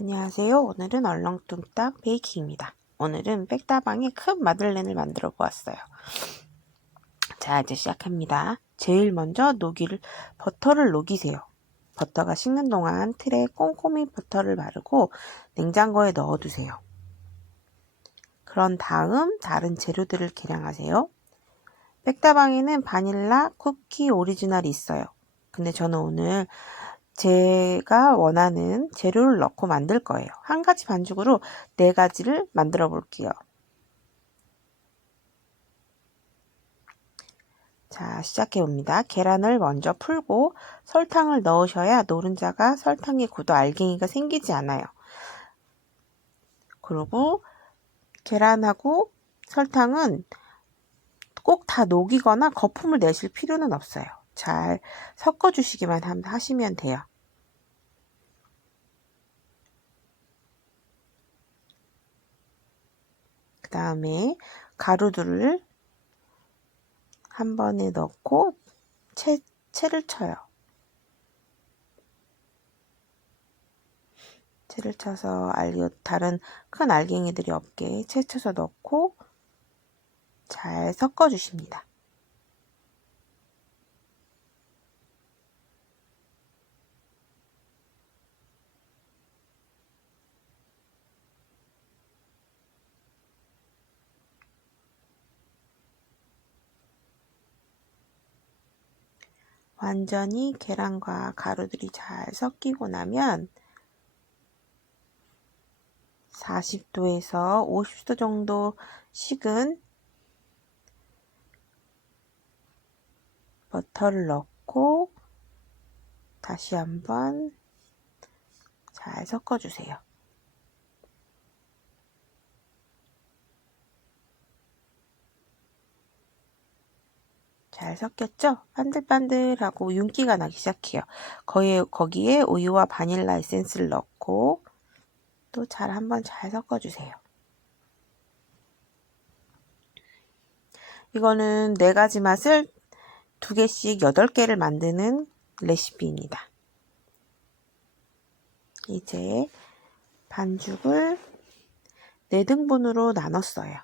안녕하세요. 오늘은 얼렁뚱땅 베이킹입니다. 오늘은 백다방에 큰 마들렌을 만들어 보았어요. 자, 이제 시작합니다. 제일 먼저 녹이를, 버터를 녹이세요. 버터가 식는 동안 틀에 꼼꼼히 버터를 바르고 냉장고에 넣어두세요. 그런 다음 다른 재료들을 계량하세요. 백다방에는 바닐라, 쿠키, 오리지널이 있어요. 근데 저는 오늘 제가 원하는 재료를 넣고 만들 거예요. 한 가지 반죽으로 네 가지를 만들어 볼게요. 자, 시작해 봅니다. 계란을 먼저 풀고 설탕을 넣으셔야 노른자가 설탕에 굳어 알갱이가 생기지 않아요. 그리고 계란하고 설탕은 꼭 다 녹이거나 거품을 내실 필요는 없어요. 잘 섞어주시기만 하시면 돼요. 그 다음에 가루들을 한 번에 넣고 채, 채를 쳐요. 채를 쳐서 알리, 다른 큰 알갱이들이 없게 채 쳐서 넣고 잘 섞어 주십니다. 완전히 계란과 가루들이 잘 섞이고 나면 40도에서 50도 정도 식은 버터를 넣고 다시 한번 잘 섞어주세요. 잘 섞였죠? 반들반들하고 윤기가 나기 시작해요. 거기에, 거기에 우유와 바닐라 에센스를 넣고 또 잘 한번 잘 섞어주세요. 이거는 네 가지 맛을 두 개씩 여덟 개를 만드는 레시피입니다. 이제 반죽을 네 등분으로 나눴어요.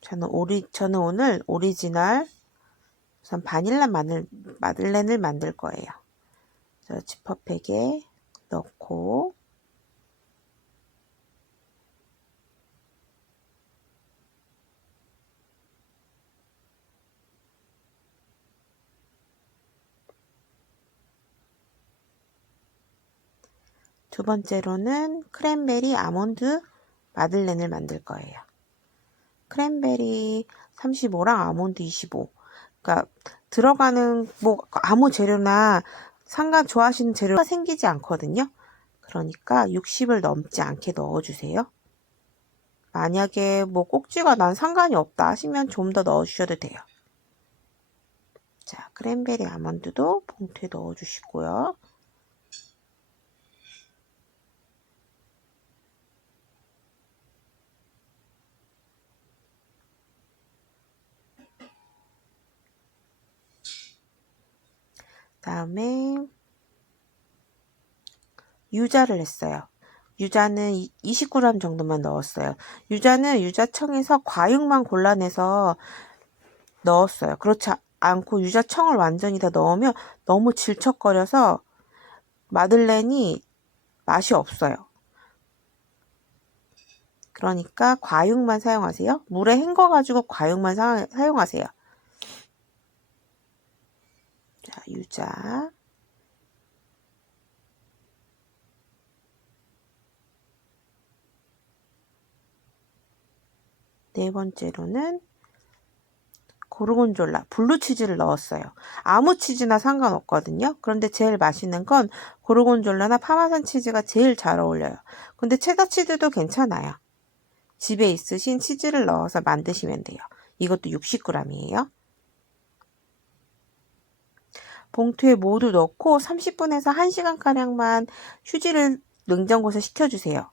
저는 오리 저는 오늘 오리지널 우선 바닐라 마늘 마들렌을 만들 거예요. 저 지퍼백에 넣고 두 번째로는 크랜베리 아몬드 마들렌을 만들 거예요. 크랜베리 35랑 아몬드 25. 그러니까 들어가는 뭐 아무 재료나 상관 좋아하시는 재료가 생기지 않거든요. 그러니까 60을 넘지 않게 넣어주세요. 만약에 뭐 꼭지가 난 상관이 없다 하시면 좀 더 넣어주셔도 돼요. 자, 크랜베리 아몬드도 봉투에 넣어주시고요. 다음에 유자를 했어요. 유자는 20g 정도만 넣었어요. 유자는 유자청에서 과육만 골라내서 넣었어요. 그렇지 않고 유자청을 완전히 다 넣으면 너무 질척거려서 마들렌이 맛이 없어요. 그러니까 과육만 사용하세요. 물에 헹궈가지고 과육만 사, 사용하세요. 자, 유자. 네 번째로는 고르곤졸라, 블루치즈를 넣었어요. 아무 치즈나 상관없거든요. 그런데 제일 맛있는 건 고르곤졸라나 파마산 치즈가 제일 잘 어울려요. 근데 체다 치즈도 괜찮아요. 집에 있으신 치즈를 넣어서 만드시면 돼요. 이것도 60g이에요. 봉투에 모두 넣고 30분에서 1시간가량만 휴지를 냉장고에서 식혀주세요.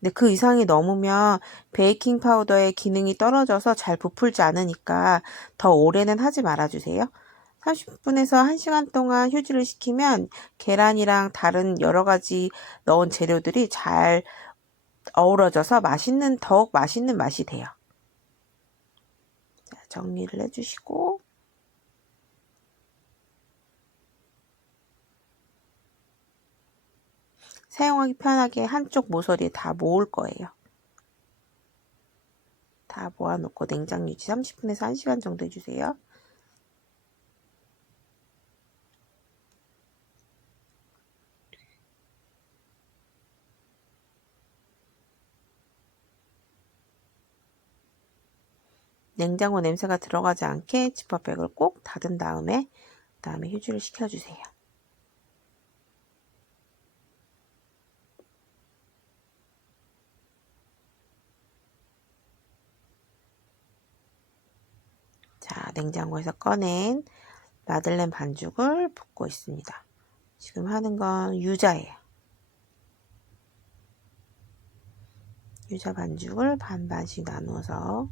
근데 그 이상이 넘으면 베이킹 파우더의 기능이 떨어져서 잘 부풀지 않으니까 더 오래는 하지 말아주세요. 30분에서 1시간 동안 휴지를 시키면 계란이랑 다른 여러 가지 넣은 재료들이 잘 어우러져서 맛있는, 더욱 맛있는 맛이 돼요. 자, 정리를 해주시고, 사용하기 편하게 한쪽 모서리에 다 모을 거예요. 다 모아놓고 냉장 유지 30분에서 1시간 정도 해주세요. 냉장고 냄새가 들어가지 않게 지퍼백을 꼭 닫은 다음에 그 다음에 휴지를 식혀주세요. 자, 냉장고에서 꺼낸 마들렌 반죽을 붓고 있습니다. 지금 하는 건 유자예요. 유자 반죽을 반반씩 나누어서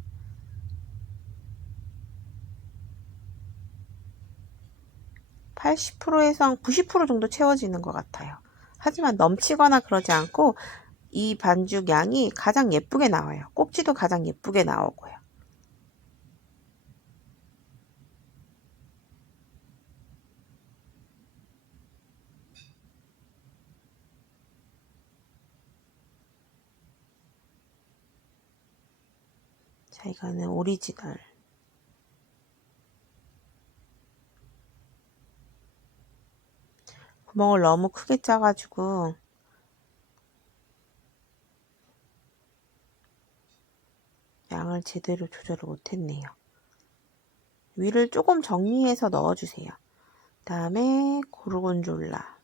80%에서 90% 정도 채워지는 것 같아요. 하지만 넘치거나 그러지 않고 이 반죽 양이 가장 예쁘게 나와요. 꼭지도 가장 예쁘게 나오고요. 자, 이거는 오리지널. 구멍을 너무 크게 짜가지고 양을 제대로 조절을 못했네요. 위를 조금 정리해서 넣어주세요. 다음에 고르곤졸라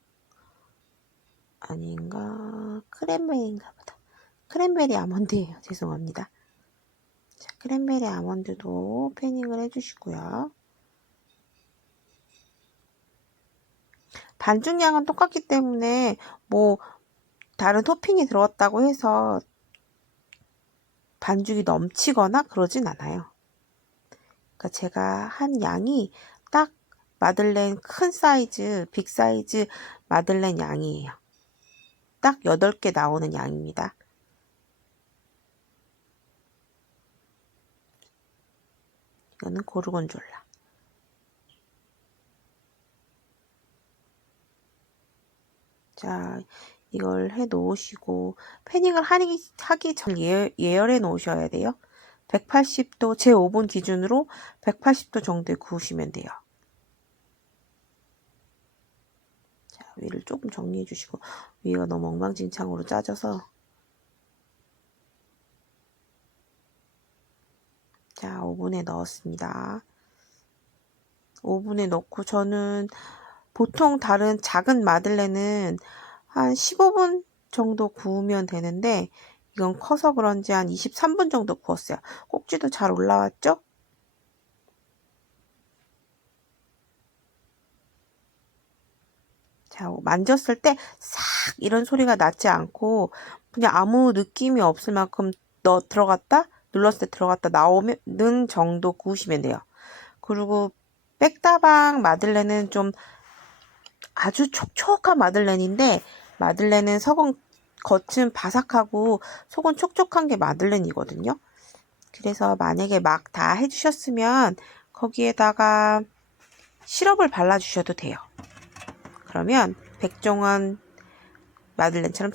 아닌가 크랜베리인가 보다. 크랜베리 아몬드예요. 죄송합니다. 자, 크랜베리 아몬드도 패닝을 해주시고요. 반죽량은 똑같기 때문에 뭐 다른 토핑이 들어갔다고 해서 반죽이 넘치거나 그러진 않아요. 그러니까 제가 한 양이 딱 마들렌 큰 사이즈, 빅 사이즈 마들렌 양이에요. 딱 8개 나오는 양입니다. 이거는 고르곤졸라. 자, 이걸 해 놓으시고 패닝을 하기, 전 예, 예열해 놓으셔야 돼요. 180도 제 오븐 기준으로 180도 정도에 구우시면 돼요. 자, 위를 조금 정리해 주시고 위가 너무 엉망진창으로 짜져서 자, 오븐에 넣었습니다. 오븐에 넣고 저는 보통 다른 작은 마들렌은 한 15분 정도 구우면 되는데 이건 커서 그런지 한 23분 정도 구웠어요. 꼭지도 잘 올라왔죠? 자, 만졌을 때 싹 이런 소리가 나지 않고 그냥 아무 느낌이 없을 만큼 넣 들어갔다 눌렀을 때 들어갔다 나오는 정도 구우시면 돼요. 그리고 백다방 마들렌은 좀 아주 촉촉한 마들렌인데 마들렌은 속은 겉은 바삭하고 속은 촉촉한 게 마들렌이거든요. 그래서 만약에 막 다 해주셨으면 거기에다가 시럽을 발라주셔도 돼요. 그러면 백종원 마들렌처럼